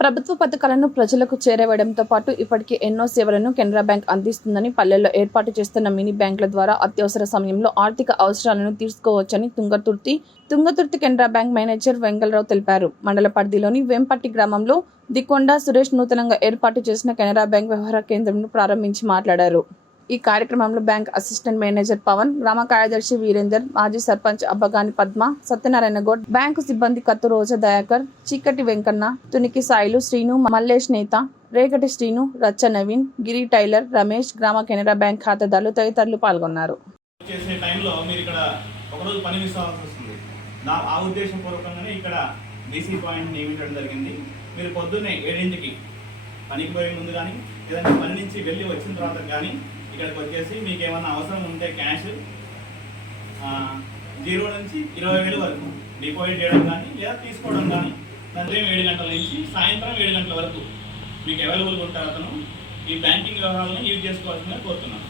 ప్రభుత్వ పథకాలను ప్రజలకు చేరవేయడంతో పాటు ఇప్పటికే ఎన్నో సేవలను కెనరా బ్యాంక్ అందిస్తుందని పల్లెల్లో ఏర్పాటు చేస్తున్న మినీ బ్యాంకుల ద్వారా అత్యవసర సమయంలో ఆర్థిక అవసరాలను తీర్చుకోవచ్చని తుంగతుర్తి తుంగతుర్తి కెనరా బ్యాంక్ మేనేజర్ వెంగళరావు తెలిపారు. మండల పరిధిలోని వేంపట్టి గ్రామంలో దికొండ సురేష్ నూతనంగా ఏర్పాటు చేసిన కెనరా బ్యాంక్ వ్యవహార కేంద్రంను ప్రారంభించి మాట్లాడారు. ఈ కార్యక్రమంలో బ్యాంక్ అసిస్టెంట్ మేనేజర్ పవన్ గ్రామ కార్యదర్శి వీరేందర్ మాజీ సర్పంచ్ అబ్బగాని పద్మ సత్యనారాయణ గౌడ్ బ్యాంకు సిబ్బంది కత్తు రోజా దయాకర్ చీకటి వెంకన్న తునికి సాయిలు శ్రీను మల్లేష్ నేత రేగటి శ్రీను రచ్చ నవీన్ గిరి టైలర్ రమేష్ గ్రామ కెనరా బ్యాంక్ ఖాతాదారులు తదితరులు పాల్గొన్నారు. చేసే టైంలో మీరు ఇక్కడ ఒకరోజు పని మిస్ అవ్వాల్సి వస్తుంది. నా ఆ ఉద్దేశం పూర్వకంగానే ఇక్కడ బీసీ పాయింట్ నియమించడం జరిగింది. మీరు పొద్దున్నే ఏడింటికి పనికి పోయే ముందు కానీ ఏదైనా పని నుంచి వెళ్ళి వచ్చిన తర్వాత కానీ ఇక్కడికి వచ్చేసి మీకు ఏమన్నా అవసరం ఉంటే క్యాష్ జీరో నుంచి ఇరవై వేలు వరకు డిపాజిట్ చేయడం కానీ లేదా తీసుకోవడం కానీ. ఉదయం ఏడు గంటల నుంచి సాయంత్రం ఏడు గంటల వరకు మీకు అవైలబుల్గా ఉంటారు అతను. ఈ బ్యాంకింగ్ వ్యవహారాలను యూజ్ చేసుకోవాల్సిందిగా కోరుతున్నాను.